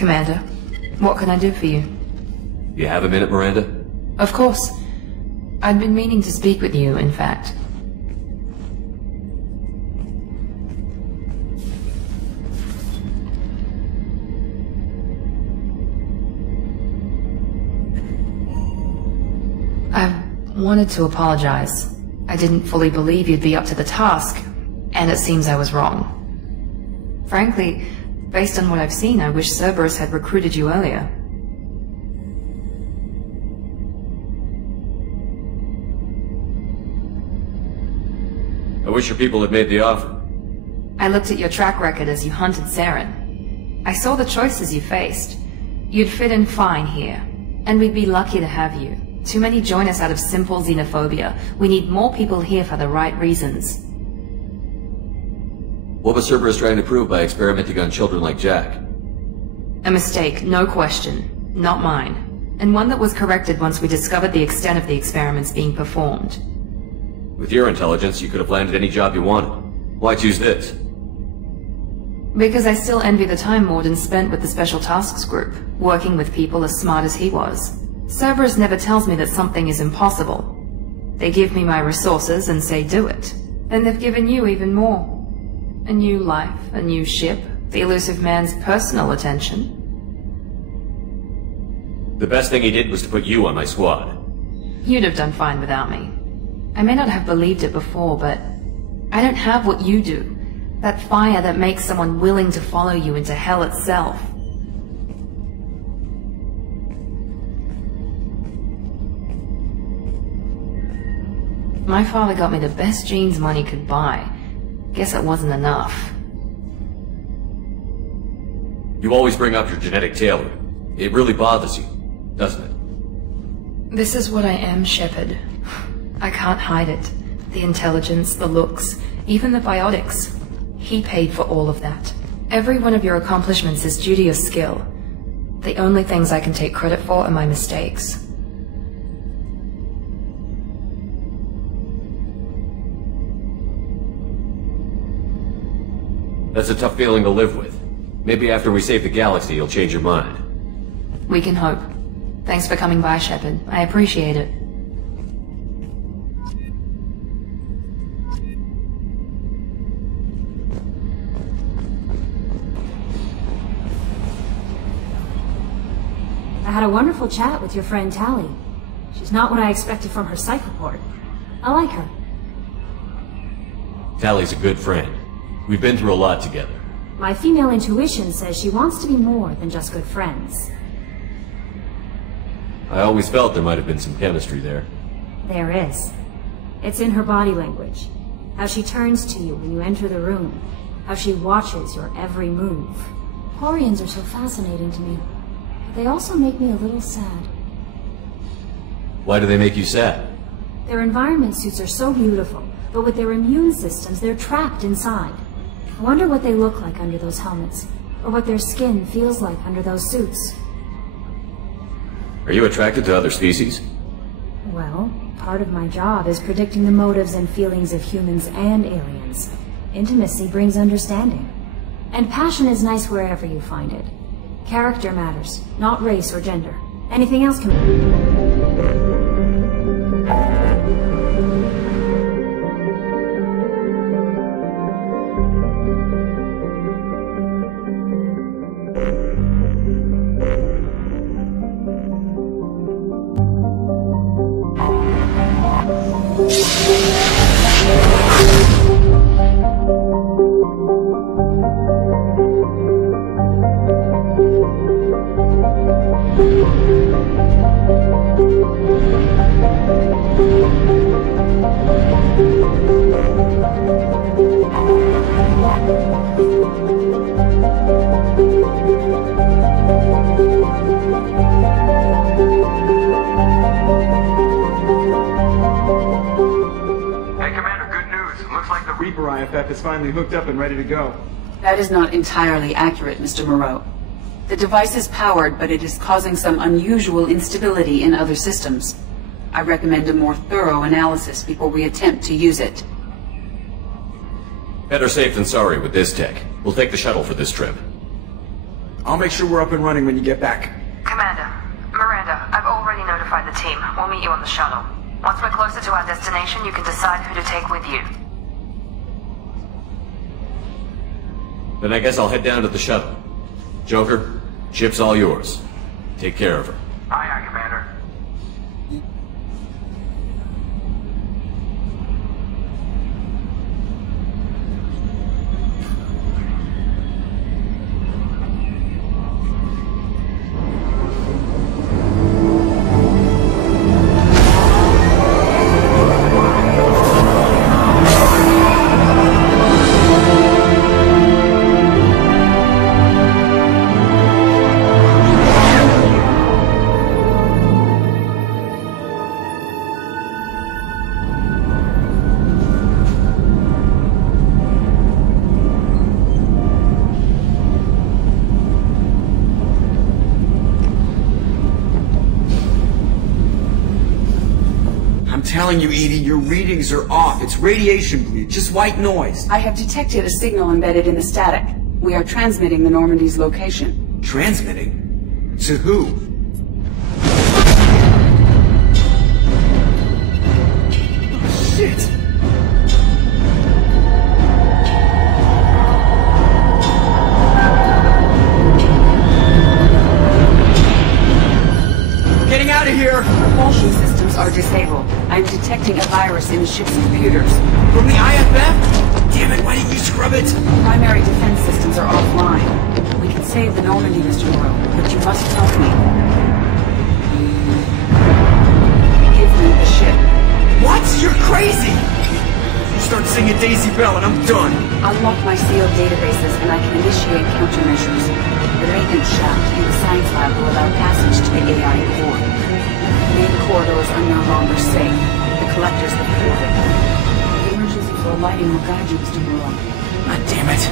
Commander, what can I do for you? You have a minute, Miranda? Of course. I'd been meaning to speak with you, in fact. I wanted to apologize. I didn't fully believe you'd be up to the task, and it seems I was wrong. Frankly, based on what I've seen, I wish Cerberus had recruited you earlier. I wish your people had made the offer. I looked at your track record as you hunted Saren. I saw the choices you faced. You'd fit in fine here, and we'd be lucky to have you. Too many join us out of simple xenophobia. We need more people here for the right reasons. What was Cerberus trying to prove by experimenting on children like Jack? A mistake, no question. Not mine. And one that was corrected once we discovered the extent of the experiments being performed. With your intelligence, you could have landed any job you wanted. Why choose this? Because I still envy the time Morden spent with the Special Tasks Group, working with people as smart as he was. Cerberus never tells me that something is impossible. They give me my resources and say do it. And they've given you even more. A new life, a new ship, the elusive man's personal attention. The best thing he did was to put you on my squad. You'd have done fine without me. I may not have believed it before, but I don't have what you do. That fire that makes someone willing to follow you into hell itself. My father got me the best genes money could buy. Guess it wasn't enough. You always bring up your genetic tailoring. It really bothers you, doesn't it? This is what I am, Shepard. I can't hide it. The intelligence, the looks, even the biotics. He paid for all of that. Every one of your accomplishments is due to your skill. The only things I can take credit for are my mistakes. That's a tough feeling to live with. Maybe after we save the galaxy, you'll change your mind. We can hope. Thanks for coming by, Shepard. I appreciate it. I had a wonderful chat with your friend Tally. She's not what I expected from her psych report. I like her. Tally's a good friend. We've been through a lot together. My female intuition says she wants to be more than just good friends. I always felt there might have been some chemistry there. There is. It's in her body language. How she turns to you when you enter the room. How she watches your every move. Quarians are so fascinating to me. They also make me a little sad. Why do they make you sad? Their environment suits are so beautiful, but with their immune systems, they're trapped inside. I wonder what they look like under those helmets, or what their skin feels like under those suits. Are you attracted to other species? Well, part of my job is predicting the motives and feelings of humans and aliens. Intimacy brings understanding. And passion is nice wherever you find it. Character matters, not race or gender. Anything else can... is finally hooked up and ready to go. That is not entirely accurate, Mr. Moreau. The device is powered, but it is causing some unusual instability in other systems. I recommend a more thorough analysis before we attempt to use it. Better safe than sorry with this tech. We'll take the shuttle for this trip. I'll make sure we're up and running when you get back. Commander, Miranda, I've already notified the team. We'll meet you on the shuttle. Once we're closer to our destination, you can decide who to take with you. Then I guess I'll head down to the shuttle. Joker, ship's all yours. Take care of her. Aye, aye, Commander. I'm telling you, Edie, your readings are off. It's radiation bleed, just white noise. I have detected a signal embedded in the static. We are transmitting the Normandy's location. Transmitting? To who? Oh, shit! Getting out of here! Propulsion systems are disabled. I'm detecting a virus in the ship's computers. From the IFF? Damn it, why didn't you scrub it? Primary defense systems are offline. We can save the Normandy, Mr. Morrow, but you must help me. Give me the ship. What? You're crazy! You start singing Daisy Bell and I'm done. Unlock my sealed databases and I can initiate countermeasures. The maintenance shaft in the science lab will allow passage to the AI core. Main corridors are no longer safe. The collectors have boarded. The emergency floor lighting will guide you, Mr. Moreau. God damn it.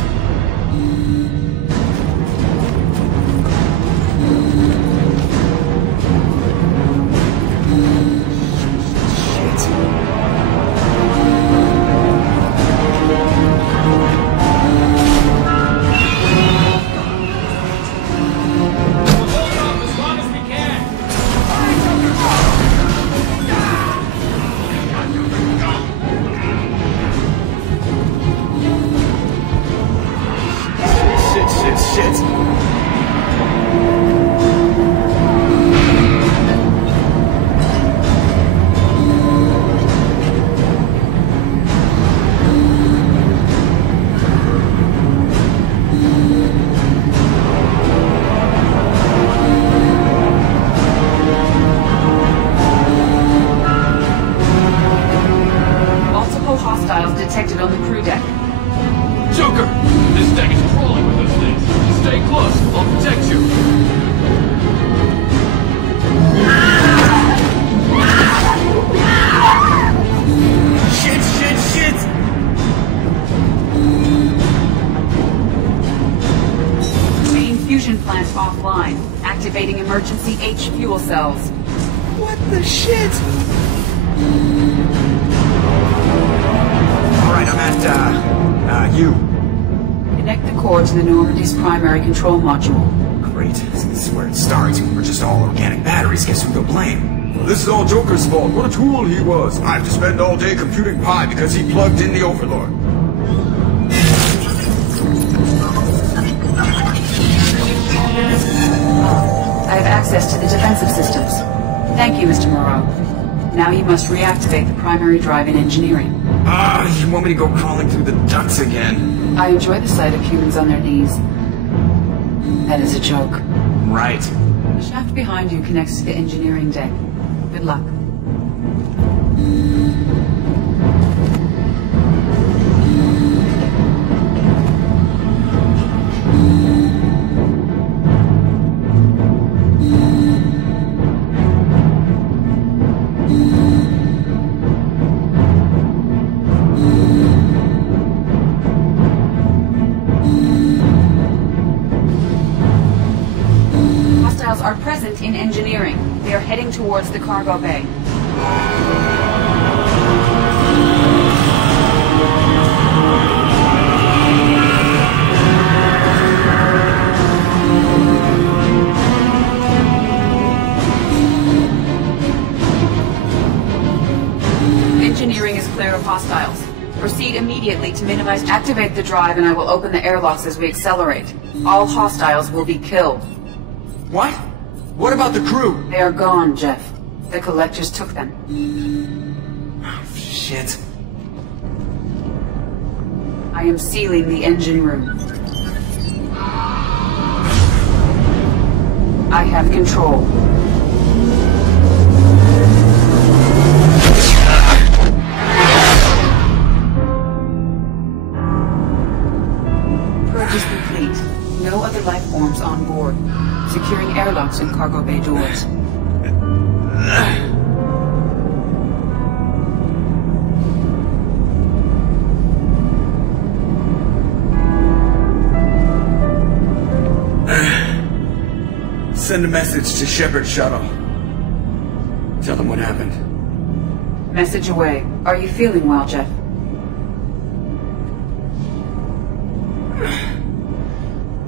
Shit. Multiple hostiles detected on the crew deck. Joker! This deck is crawling with those things. Stay close. I'll protect you. Shit! Main fusion plant offline. Activating emergency H fuel cells. What the shit? Alright, I'm at, you. Connect the core to the Normandy's primary control module. Great. This is where it starts. We're just all organic batteries. Guess who to blame? Well, this is all Joker's fault. What a tool he was. I have to spend all day computing pi because he plugged in the Overlord. I have access to the defensive systems. Thank you, Mr. Moreau. Now you must reactivate the primary drive in engineering. You want me to go crawling through the ducts again? I enjoy the sight of humans on their knees. That is a joke. Right. The shaft behind you connects to the engineering deck. Good luck. Hostiles are present in engineering. They are heading towards the cargo bay. of hostiles. Proceed immediately to minimize... Activate the drive and I will open the airlocks as we accelerate. All hostiles will be killed. What? What about the crew? They are gone, Jeff. The collectors took them. Oh, shit. I am sealing the engine room. I have control. Purge is complete. No other life forms on board. Securing airlocks and cargo bay doors. Send a message to Shepard's shuttle. Tell them what happened. Message away. Are you feeling well, Jeff?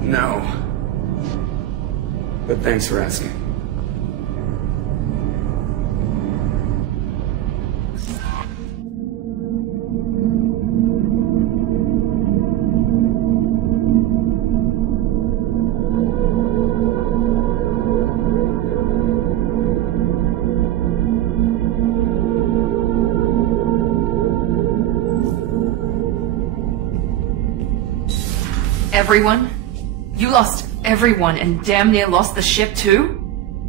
No. But thanks for asking. Everyone? You lost everyone and damn near lost the ship too?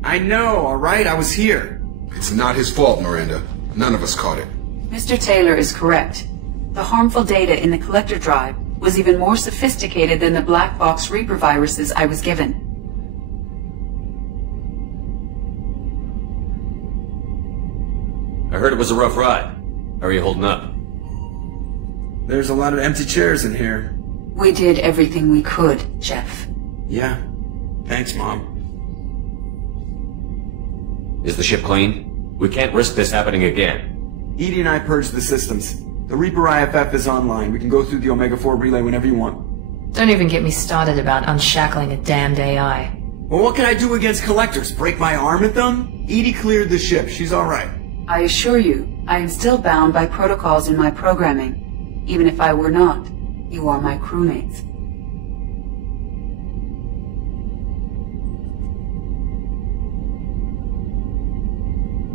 I know, alright? I was here. It's not his fault, Miranda. None of us caught it. Mr. Taylor is correct. The harmful data in the collector drive was even more sophisticated than the black box Reaper viruses I was given. I heard it was a rough ride. How are you holding up? There's a lot of empty chairs in here. We did everything we could, Jeff. Yeah. Thanks, Mom. Is the ship clean? We can't risk this happening again. Edie and I purged the systems. The Reaper IFF is online. We can go through the Omega-4 relay whenever you want. Don't even get me started about unshackling a damned AI. Well, what can I do against collectors? Break my arm at them? Edie cleared the ship. She's alright. I assure you, I am still bound by protocols in my programming. Even if I were not, you are my crewmates.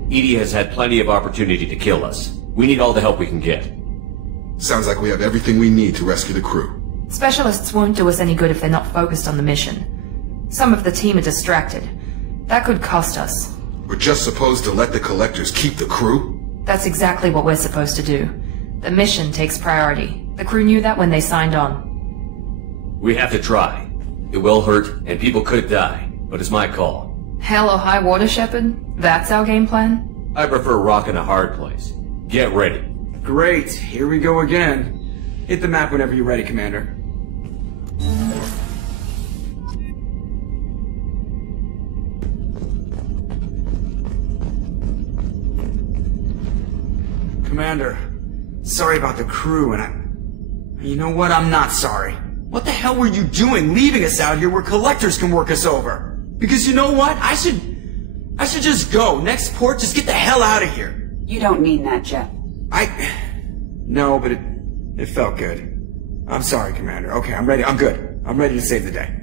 Edie has had plenty of opportunity to kill us. We need all the help we can get. Sounds like we have everything we need to rescue the crew. Specialists won't do us any good if they're not focused on the mission. Some of the team are distracted. That could cost us. We're just supposed to let the collectors keep the crew? That's exactly what we're supposed to do. The mission takes priority. The crew knew that when they signed on. We have to try. It will hurt, and people could die, but it's my call. Hell or high water, Shepard? That's our game plan? I prefer rock in a hard place. Get ready. Great. Here we go again. Hit the map whenever you're ready, Commander. Commander, sorry about the crew, and You know what? I'm not sorry. What the hell were you doing leaving us out here where collectors can work us over? Because you know what? I should just go. Next port, just get the hell out of here. You don't mean that, Jeff. No, but it felt good. I'm sorry, Commander. Okay, I'm ready. I'm good. I'm ready to save the day.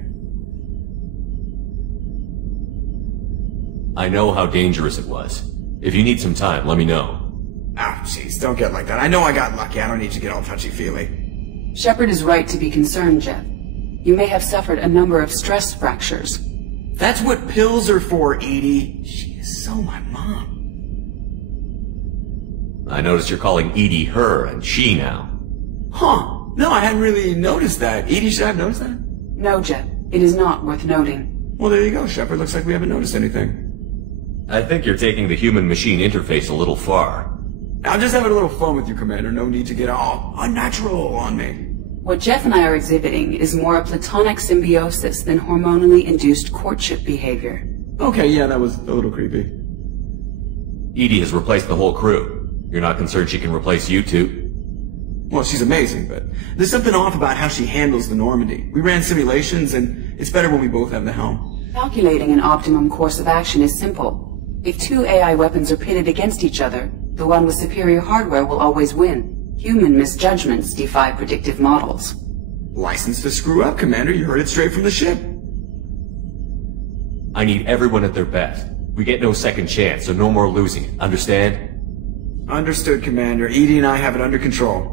I know how dangerous it was. If you need some time, let me know. Ah, jeez, don't get like that. I know I got lucky. I don't need you to get all touchy-feely. Shepard is right to be concerned, Jeff. You may have suffered a number of stress fractures. That's what pills are for, Edie. She is so my mom. I noticed you're calling Edie her and she now. Huh. No, I hadn't really noticed that. Edie, should I have noticed that? No, Jeff. It is not worth noting. Well, there you go, Shepard. Looks like we haven't noticed anything. I think you're taking the human-machine interface a little far. I'm just having a little fun with you, Commander. No need to get all unnatural on me. What Jeff and I are exhibiting is more a platonic symbiosis than hormonally induced courtship behavior. Okay, yeah, that was a little creepy. Edie has replaced the whole crew. You're not concerned she can replace you two? Well, she's amazing, but there's something off about how she handles the Normandy. We ran simulations, and it's better when we both have the helm. Calculating an optimum course of action is simple. If two AI weapons are pitted against each other, the one with superior hardware will always win. Human misjudgments defy predictive models. License to screw up, Commander. You heard it straight from the ship. I need everyone at their best. We get no second chance, so no more losing it. Understand? Understood, Commander. Edie and I have it under control.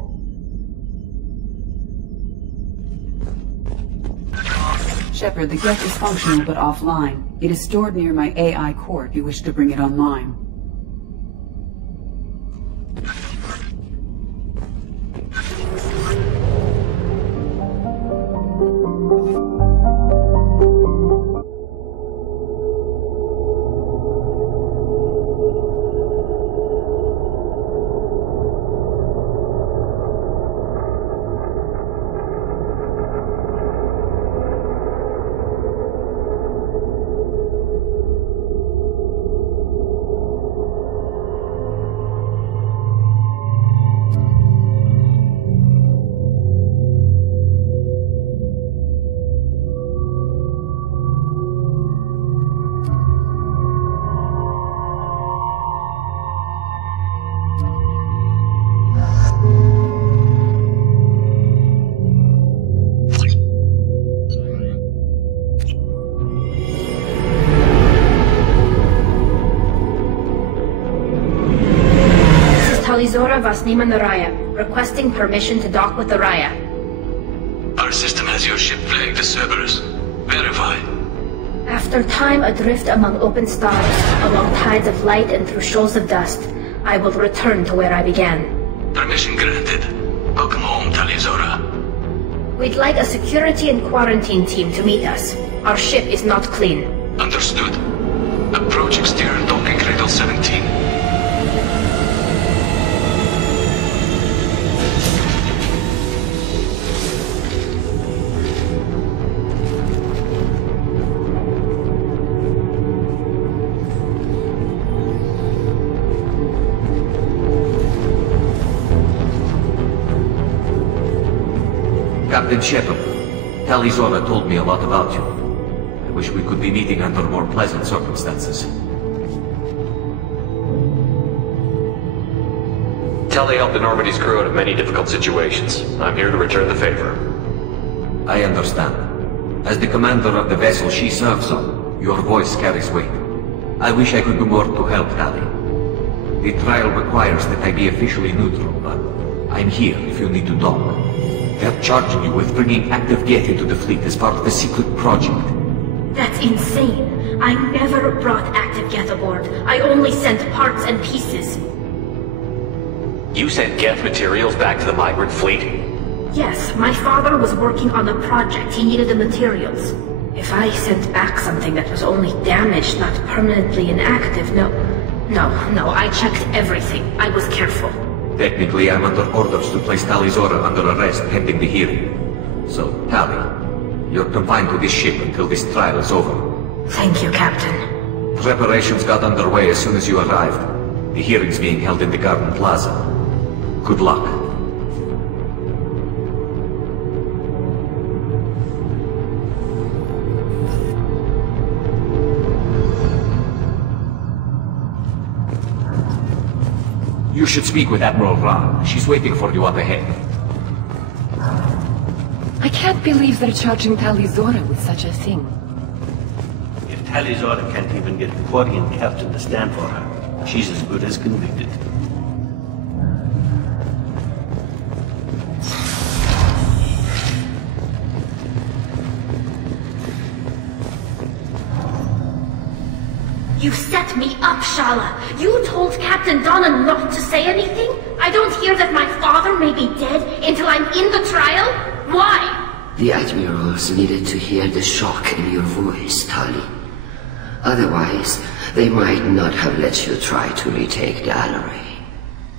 Shepard, the Geth is functional but offline. It is stored near my AI core if you wish to bring it online. Zora Vasnima Naraya, requesting permission to dock with the Raya. Our system has your ship flagged as Cerberus. Verify. After time adrift among open stars, along tides of light and through shoals of dust, I will return to where I began. Permission granted. Welcome home, Talizora. We'd like a security and quarantine team to meet us. Our ship is not clean. Understood. Approach exterior docking cradle 17. Captain Shepard, Talizora told me a lot about you. I wish we could be meeting under more pleasant circumstances. Tali helped the Normandy's crew out of many difficult situations. I'm here to return the favor. I understand. As the commander of the vessel she serves on, your voice carries weight. I wish I could do more to help Tali. The trial requires that I be officially neutral, but I'm here if you need to talk. They're charging you with bringing active Geth into the fleet as part of a secret project. That's insane. I never brought active Geth aboard. I only sent parts and pieces. You sent Geth materials back to the Migrant fleet? Yes, my father was working on a project. He needed the materials. If I sent back something that was only damaged, not permanently inactive, no, I checked everything. I was careful. Technically, I'm under orders to place Talizora under arrest pending the hearing. So, Tali, you're confined to this ship until this trial is over. Thank you, Captain. Preparations got underway as soon as you arrived. The hearing's being held in the Garden Plaza. Good luck. You should speak with Admiral Ra. She's waiting for you up ahead. I can't believe they're charging Talizora with such a thing. If Talizora can't even get a Quarian captain to stand for her, she's as good as convicted. You set me up, Shala. You told Captain Donna not to say anything? I don't hear that my father may be dead until I'm in the trial? Why? The Admirals needed to hear the shock in your voice, Tali. Otherwise, they might not have let you try to retake the Alaray.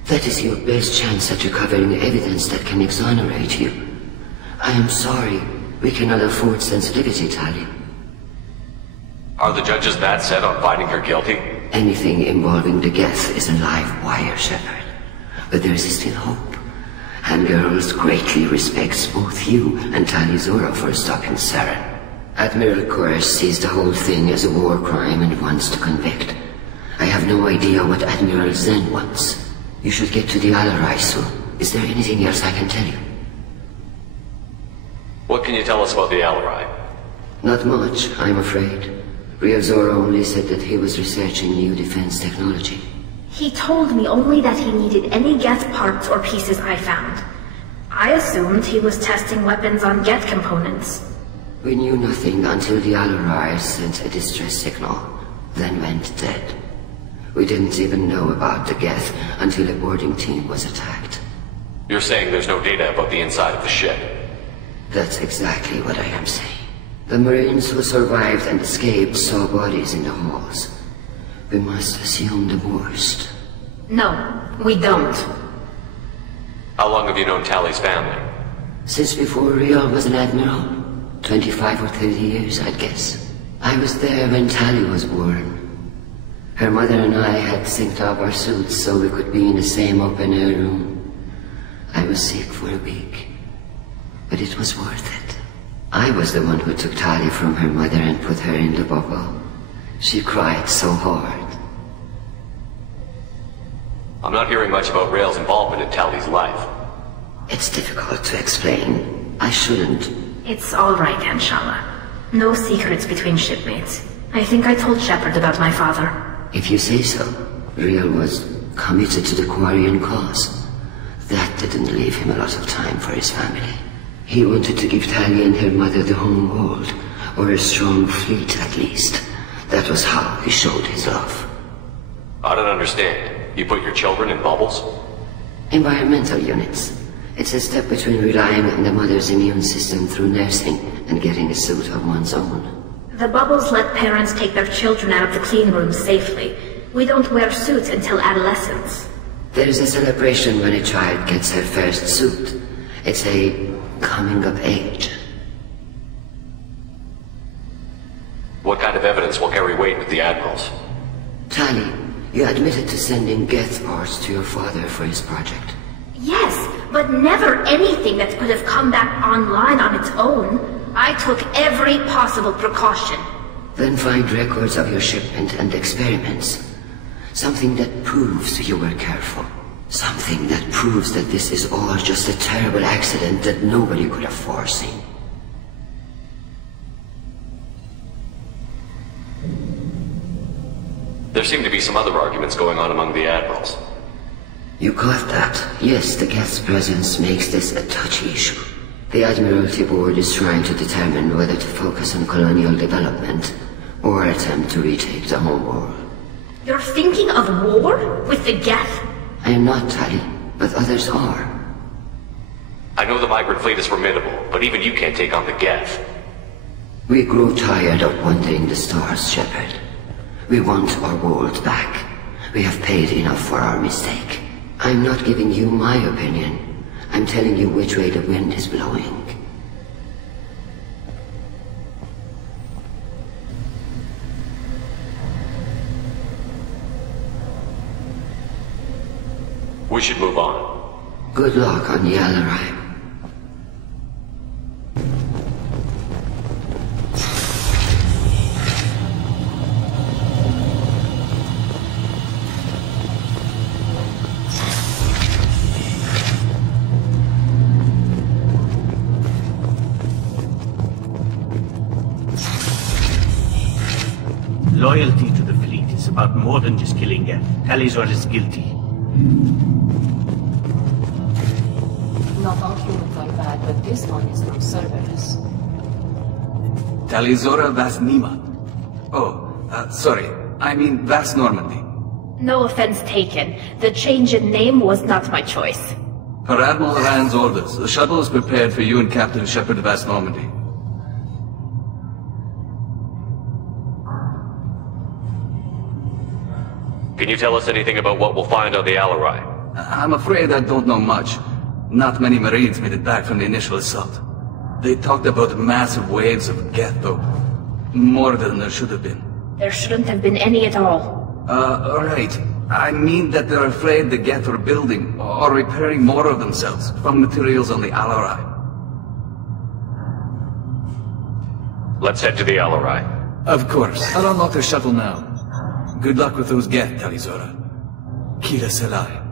That is your best chance at recovering evidence that can exonerate you. I am sorry. We cannot afford sensitivity, Tali. Are the judges that set on finding her guilty? Anything involving the Geth is a live wire, Shepard. But there is still hope. And Girls greatly respects both you and Talizora for stopping Saren. Admiral Koresh sees the whole thing as a war crime and wants to convict. I have no idea what Admiral Zen wants. You should get to the Alarai soon. Is there anything else I can tell you? What can you tell us about the Alarai? Not much, I'm afraid. Real Zora only said that he was researching new defense technology. He told me only that he needed any Geth parts or pieces I found. I assumed he was testing weapons on Geth components. We knew nothing until the Alarai sent a distress signal, then went dead. We didn't even know about the Geth until a boarding team was attacked. You're saying there's no data about the inside of the ship? That's exactly what I am saying. The Marines who survived and escaped saw bodies in the halls. We must assume the worst. No, we don't. How long have you known Tally's family? Since before Real was an admiral. 25 or 30 years, I'd guess. I was there when Tally was born. Her mother and I had synced up our suits so we could be in the same open-air room. I was sick for a week, but it was worth it. I was the one who took Tally from her mother and put her in the bubble. She cried so hard. I'm not hearing much about Rail's involvement in Tally's life. It's difficult to explain. I shouldn't. It's all right, Anshala. No secrets between shipmates. I think I told Shepard about my father. If you say so. Real was committed to the Quarian cause. That didn't leave him a lot of time for his family. He wanted to give Tally and her mother the home world, or a strong fleet at least. That was how he showed his love. I don't understand. You put your children in bubbles? Environmental units. It's a step between relying on the mother's immune system through nursing and getting a suit of one's own. The bubbles let parents take their children out of the clean rooms safely. We don't wear suits until adolescence. There is a celebration when a child gets her first suit. It's a coming of age. What kind of evidence will carry weight with the admirals? Tally, you admitted to sending Geth parts to your father for his project. Yes, but never anything that could have come back online on its own. I took every possible precaution. Then find records of your shipment and experiments. Something that proves you were careful. Something that proves that this is all just a terrible accident that nobody could have foreseen. There seem to be some other arguments going on among the admirals. You caught that? Yes, the Geth's presence makes this a touchy issue. The Admiralty Board is trying to determine whether to focus on colonial development or attempt to retake the home world. You're thinking of war? With the Geth? I am not, Tally, but others are. I know the Migrant fleet is formidable, but even you can't take on the Geth. We grow tired of wandering the stars, Shepard. We want our world back. We have paid enough for our mistake. I'm not giving you my opinion. I'm telling you which way the wind is blowing. We should move on. Good luck on the Alarai. Loyalty to the fleet is about more than just killing Geth. Talizor is guilty. Not all humans are bad, but this one is from Cerberus. Talizora Vas Nima. Sorry. I mean Vas Normandy. No offense taken. The change in name was not my choice. Per Admiral Rand's orders, the shuttle is prepared for you and Captain Shepard Vas Normandy. Can you tell us anything about what we'll find on the Alarai? I'm afraid I don't know much. Not many Marines made it back from the initial assault. They talked about massive waves of Geth, though. More than there should have been. There shouldn't have been any at all. Right. I mean that they're afraid the Geth are building or repairing more of themselves from materials on the Alarai. Let's head to the Alarai. Of course. I'll unlock the shuttle now. Good luck with those Geth, Talizora. Kira Selai.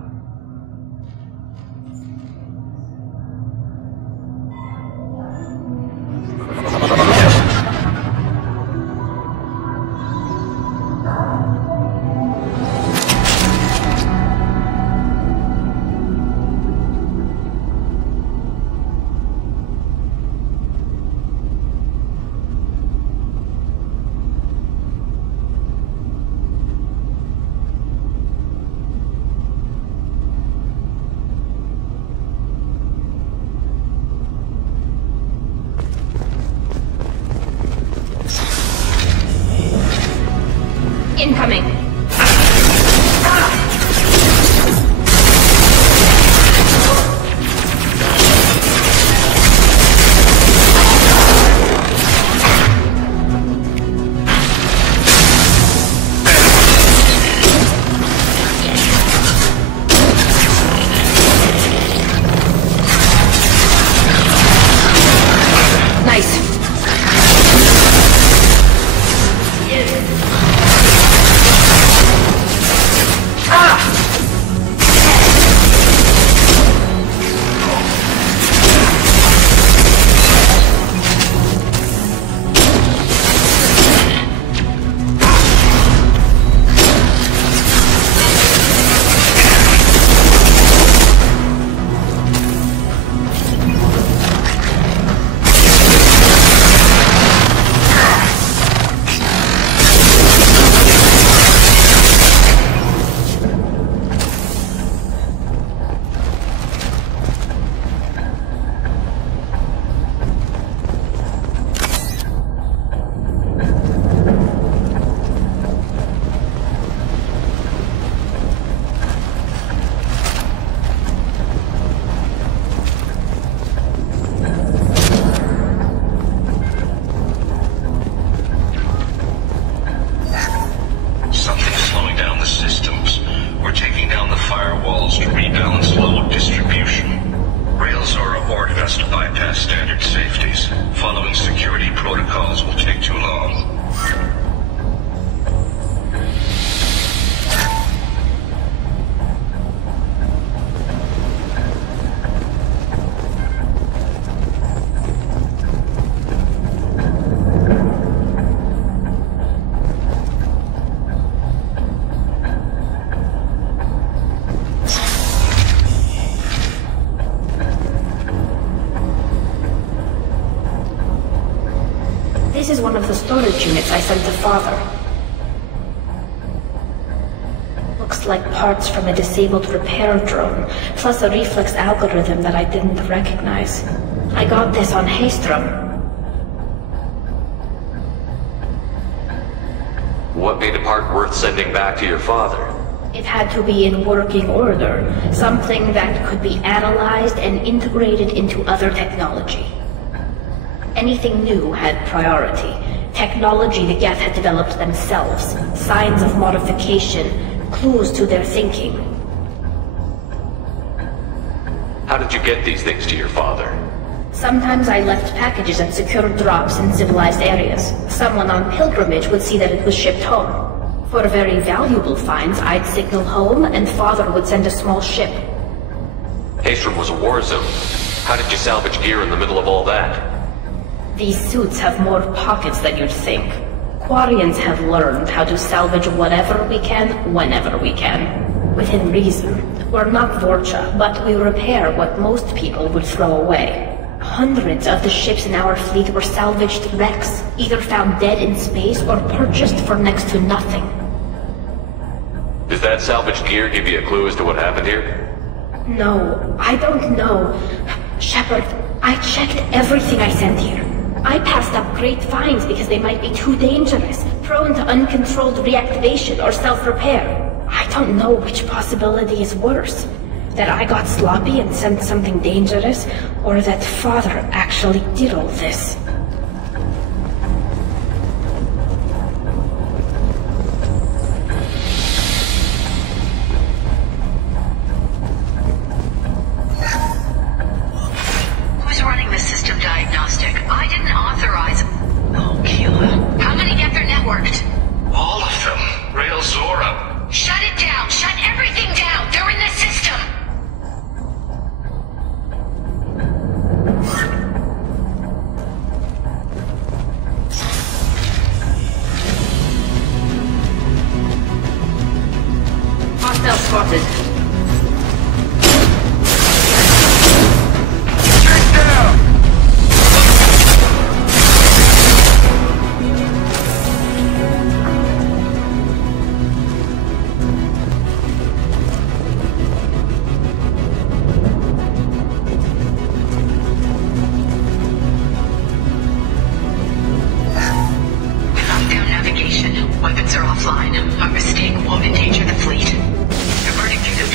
protocols to rebalance load distribution. Rails are ordered us to bypass standard safeties. Following security protocols will take too long. This is one of the storage units I sent to Father. Looks like parts from a disabled repair drone, plus a reflex algorithm that I didn't recognize. I got this on Haystrom. What made a part worth sending back to your father? It had to be in working order, something that could be analyzed and integrated into other technology. Anything new had priority. Technology the Geth had developed themselves, signs of modification, clues to their thinking. How did you get these things to your father? Sometimes I left packages at secure drops in civilized areas. Someone on pilgrimage would see that it was shipped home. For very valuable finds, I'd signal home, and Father would send a small ship. Haystrom was a war zone. How did you salvage gear in the middle of all that? These suits have more pockets than you'd think. Quarians have learned how to salvage whatever we can, whenever we can. Within reason. We're not Vorcha, but we repair what most people would throw away. Hundreds of the ships in our fleet were salvaged wrecks, either found dead in space or purchased for next to nothing. Does that salvaged gear give you a clue as to what happened here? No, I don't know. Shepard, I checked everything I sent here. I passed up great finds because they might be too dangerous, prone to uncontrolled reactivation or self-repair. I don't know which possibility is worse. That I got sloppy and sent something dangerous, or that Father actually did all this. Who's running the system diagnostic? I didn't authorize... Oh, Keela. How many get their networked? All of them. Rail Zora. Shut it down! Shut everything down! They're in the system! Hostile spotted. Get down! Lockdown navigation. Weapons are offline. Our mistake won't endanger the fleet. Diverting through the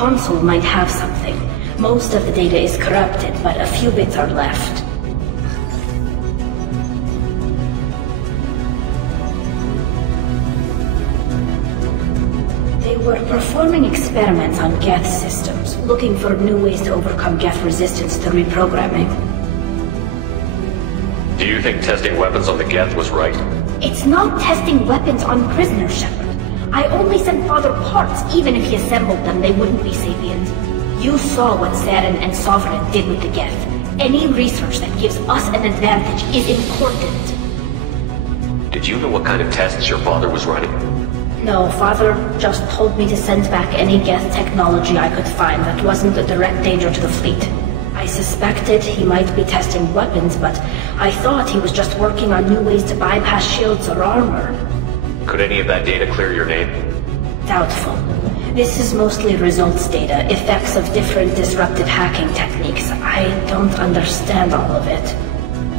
console might have something. Most of the data is corrupted, but a few bits are left. They were performing experiments on Geth systems, looking for new ways to overcome Geth resistance to reprogramming. Do you think testing weapons on the Geth was right? It's not testing weapons on prisoners, Shepard. I only sent Father parts. Even if he assembled them, they wouldn't be sapient. You saw what Saren and Sovereign did with the Geth. Any research that gives us an advantage is important. Did you know what kind of tests your father was running? No, Father just told me to send back any Geth technology I could find that wasn't a direct danger to the fleet. I suspected he might be testing weapons, but I thought he was just working on new ways to bypass shields or armor. Could any of that data clear your name? Doubtful. This is mostly results data, effects of different disruptive hacking techniques. I don't understand all of it.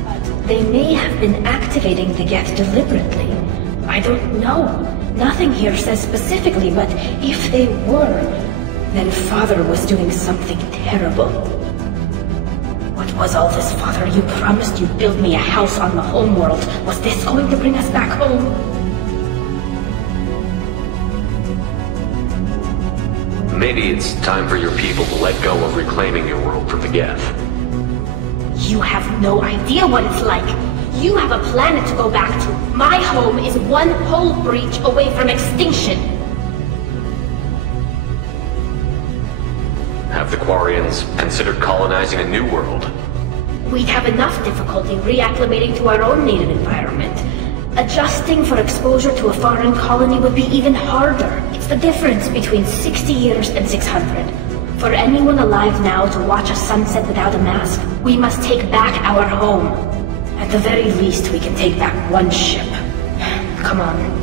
But they may have been activating the Geth deliberately. I don't know. Nothing here says specifically, but if they were, then Father was doing something terrible. What was all this, Father? You promised you'd build me a house on the homeworld. Was this going to bring us back home? Maybe it's time for your people to let go of reclaiming your world from the Geth. You have no idea what it's like. You have a planet to go back to. My home is one hull breach away from extinction. Have the Quarians considered colonizing a new world? We'd have enough difficulty reacclimating to our own native environment. Adjusting for exposure to a foreign colony would be even harder. It's the difference between 60 years and 600. For anyone alive now to watch a sunset without a mask, we must take back our home. At the very least, we can take back one ship. Come on.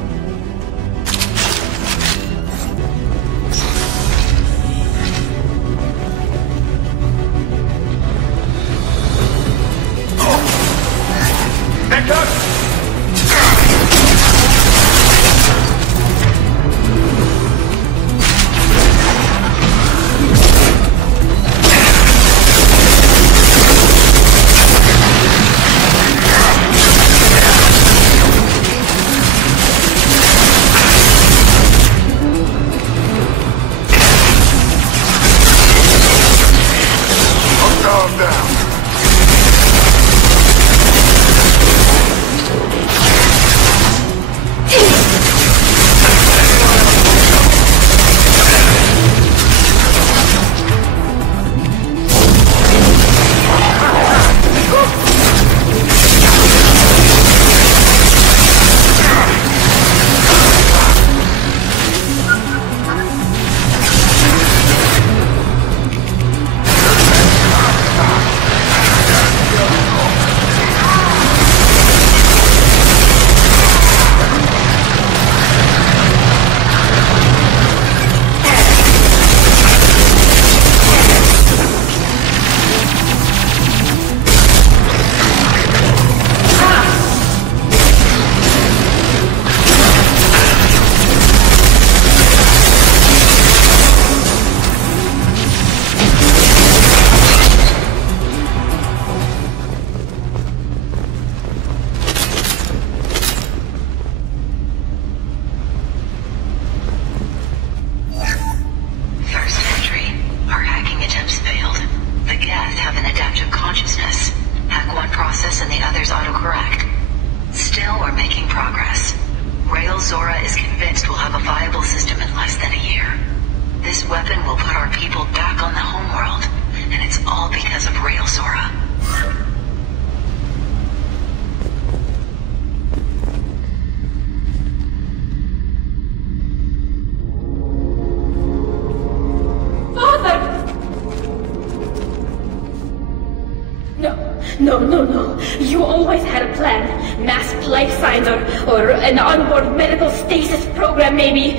No. You always had a plan. Masked life signs or an onboard medical stasis program, maybe.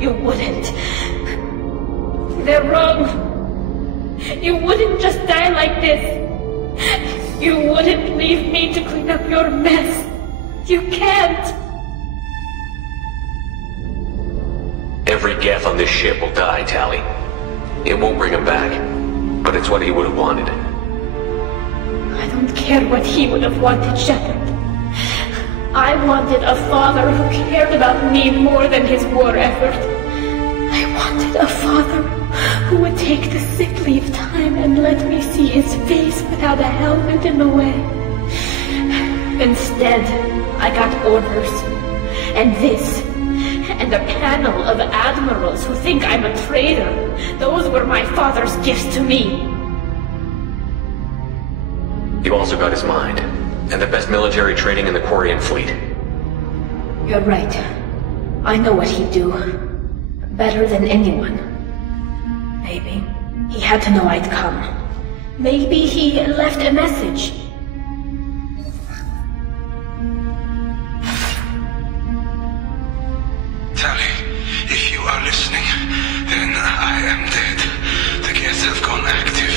You wouldn't. They're wrong. You wouldn't just die like this. You wouldn't leave me to clean up your mess. You can't. Every Geth on this ship will die, Tali. It won't bring him back, but it's what he would have wanted. I don't care what he would have wanted, Shepard. I wanted a father who cared about me more than his war effort. I wanted a father who would take the sick leave time and let me see his face without a helmet in the way. Instead, I got orders. And this. And a panel of admirals who think I'm a traitor. Those were my father's gifts to me. You also got his mind, and the best military training in the Quarian fleet. You're right. I know what he'd do. Better than anyone. Maybe he had to know I'd come. Maybe he left a message. Tali, if you are listening, then I am dead. The gets have gone active.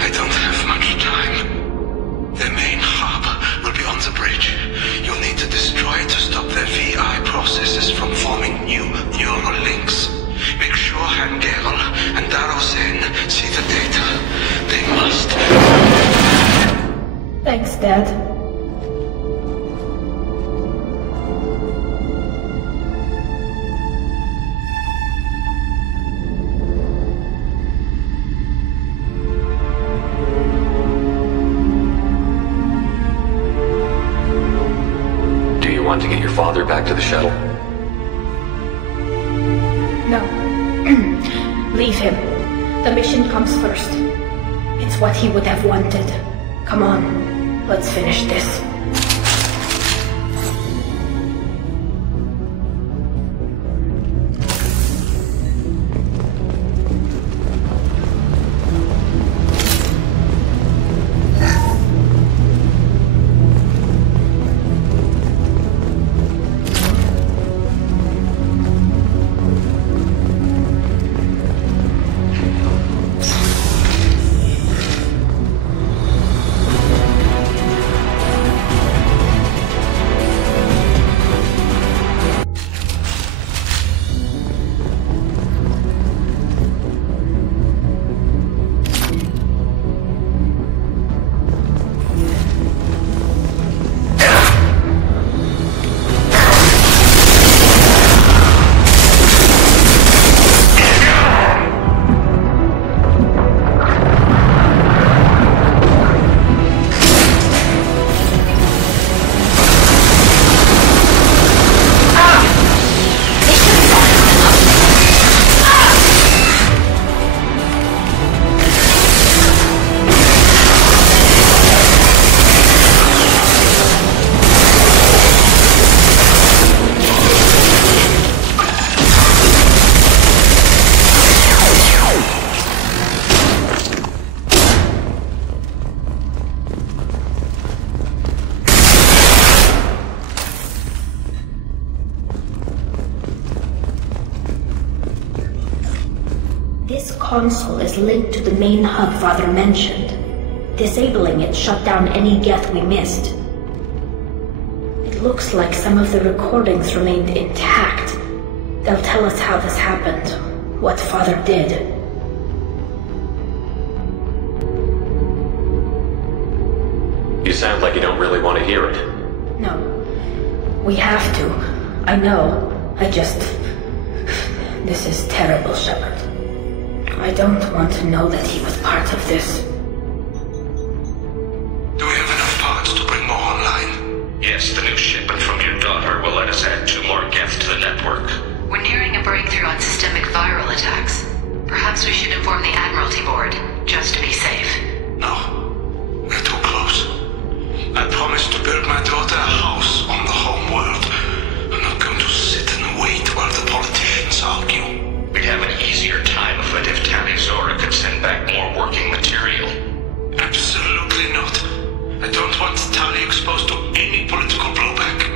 I don't have much time. The main hub will be on the bridge. You'll need to destroy it to stop their VI processes from forming new neural links. Make sure Hangel and Darosen see the data. They must. Thanks, Dad. Want to get your father back to the shuttle? No. Leave him. The mission comes first. It's what he would have wanted. Come on, let's finish this. This console is linked to the main hub Father mentioned. Disabling it shut down any geth we missed. It looks like some of the recordings remained intact. They'll tell us how this happened, what Father did. You sound like you don't really want to hear it. No. We have to. I know. This is terrible, Shepard. I don't want to know that he was part of this. Do we have enough parts to bring more online? Yes, the new shipment from your daughter will let us add 2 more geth to the network. We're nearing a breakthrough on systemic viral attacks. Perhaps we should inform the Admiralty Board, just to be safe. No. We're too close. I promised to build my daughter a house on the home world. I'm not going to sit and wait while the politicians argue. We'd have an easier time of it if Tali Zora could send back more working material. Absolutely not. I don't want Tali exposed to any political blowback.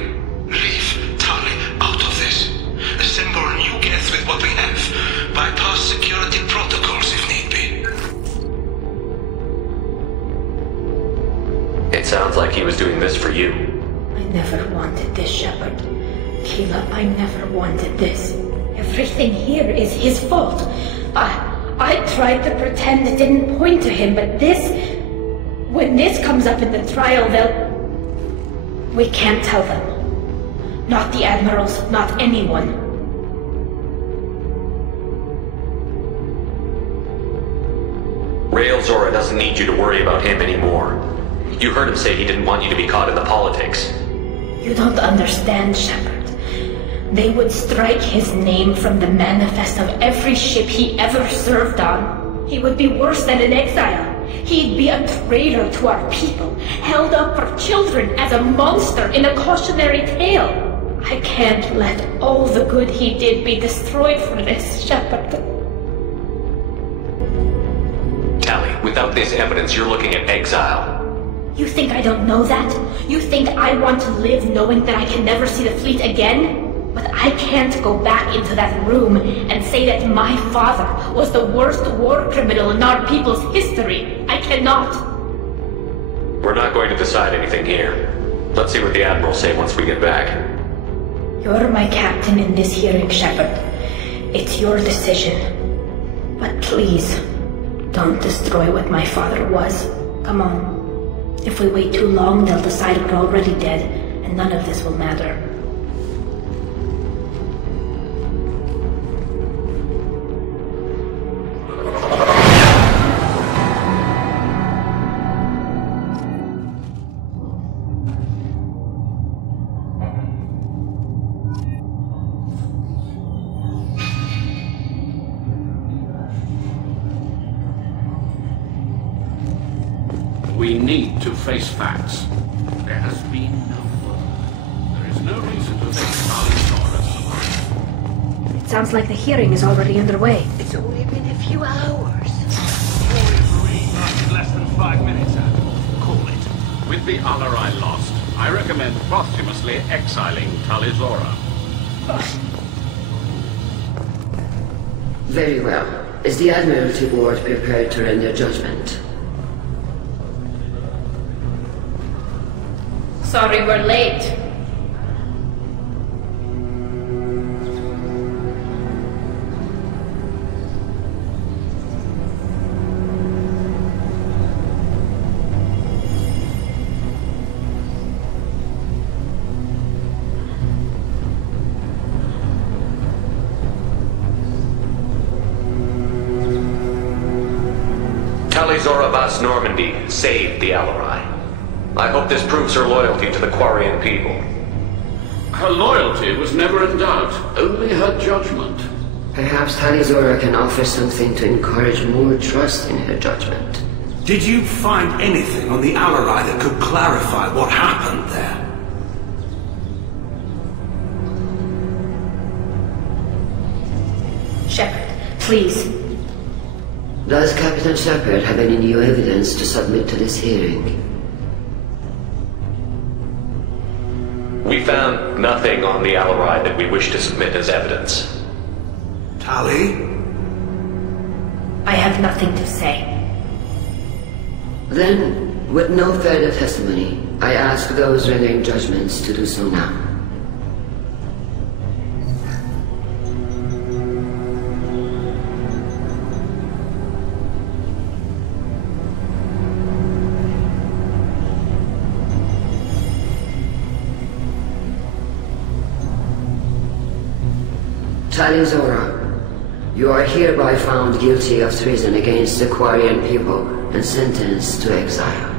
Leave Tali out of this. Assemble new geth with what we have. Bypass security protocols if need be. It sounds like he was doing this for you. I never wanted this, Shepard. Caleb, I never wanted this. Everything here is his fault. I tried to pretend it didn't point to him, but when this comes up in the trial, we can't tell them. Not the admirals, not anyone. Rail Zora doesn't need you to worry about him anymore. You heard him say he didn't want you to be caught in the politics. You don't understand, Shepard. They would strike his name from the manifest of every ship he ever served on. He would be worse than an exile. He'd be a traitor to our people, held up for children as a monster in a cautionary tale. I can't let all the good he did be destroyed for this, Shepard. Tali, without this evidence, you're looking at exile. You think I don't know that? You think I want to live knowing that I can never see the fleet again? But I can't go back into that room and say that my father was the worst war criminal in our people's history. I cannot. We're not going to decide anything here. Let's see what the Admirals say once we get back. You're my captain in this hearing, Shepard. It's your decision. But please, don't destroy what my father was. Come on. If we wait too long, they'll decide we're already dead, and none of this will matter. We need to face facts. There has been no word. There is no reason to think Tali Zora survived. It sounds like the hearing is already underway. It's only been a few hours. Less than 5 minutes, call it. With the Alarai lost, I recommend posthumously exiling Tali Zora. Very well. Is the Admiralty Board prepared to render judgment? Sorry we're late. Tali Zora Vas Normandy saved the Alarai. I hope this proves her loyalty to the Quarian people. Her loyalty was never in doubt, only her judgment. Perhaps Tali Zora can offer something to encourage more trust in her judgment. Did you find anything on the Alarai that could clarify what happened there? Shepard, please. Does Captain Shepard have any new evidence to submit to this hearing? We found nothing on the Alarai that we wish to submit as evidence. Tali? I have nothing to say. Then, with no further testimony, I ask those rendering judgments to do so now. Tali Zora, you are hereby found guilty of treason against the Quarian people and sentenced to exile.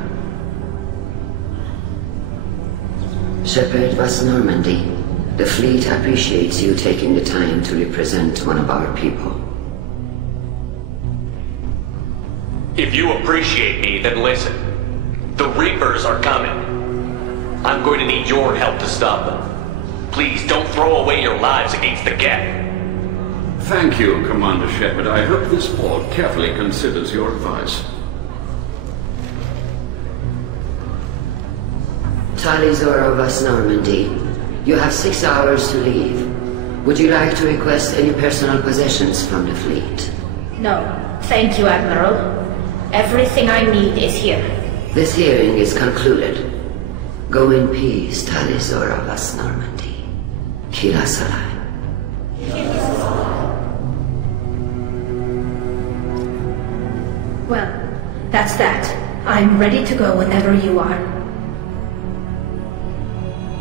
Shepard Vas Normandy, the fleet appreciates you taking the time to represent one of our people. If you appreciate me, then listen. The Reapers are coming. I'm going to need your help to stop them. Please don't throw away your lives against the Geth. Thank you, Commander Shepard. I hope this board carefully considers your advice. Tali Zora Vas Normandy, you have 6 hours to leave. Would you like to request any personal possessions from the fleet? No, thank you, Admiral. Everything I need is here. This hearing is concluded. Go in peace, Tali Zora Vas Normandy. Kila Salai. Well, that's that. I'm ready to go whenever you are.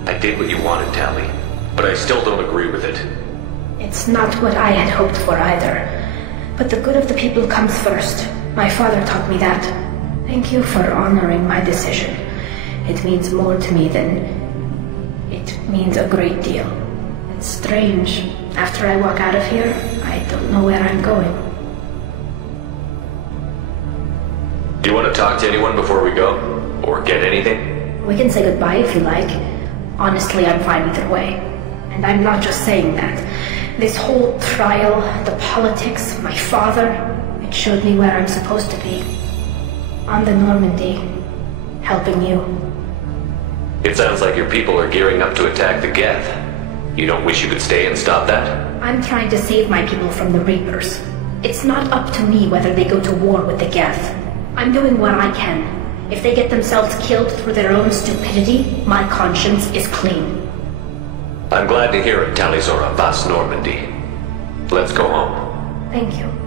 I did what you wanted, Tali, but I still don't agree with it. It's not what I had hoped for either. But the good of the people comes first. My father taught me that. Thank you for honoring my decision. It means more to me than... It means a great deal. It's strange. After I walk out of here, I don't know where I'm going. Do you want to talk to anyone before we go? Or get anything? We can say goodbye if you like. Honestly, I'm fine either way. And I'm not just saying that. This whole trial, the politics, my father, it showed me where I'm supposed to be. On the Normandy, helping you. It sounds like your people are gearing up to attack the Geth. You don't wish you could stay and stop that? I'm trying to save my people from the Reapers. It's not up to me whether they go to war with the Geth. I'm doing what I can. If they get themselves killed through their own stupidity, my conscience is clean. I'm glad to hear it, Talizora Vas Normandy. Let's go home. Thank you.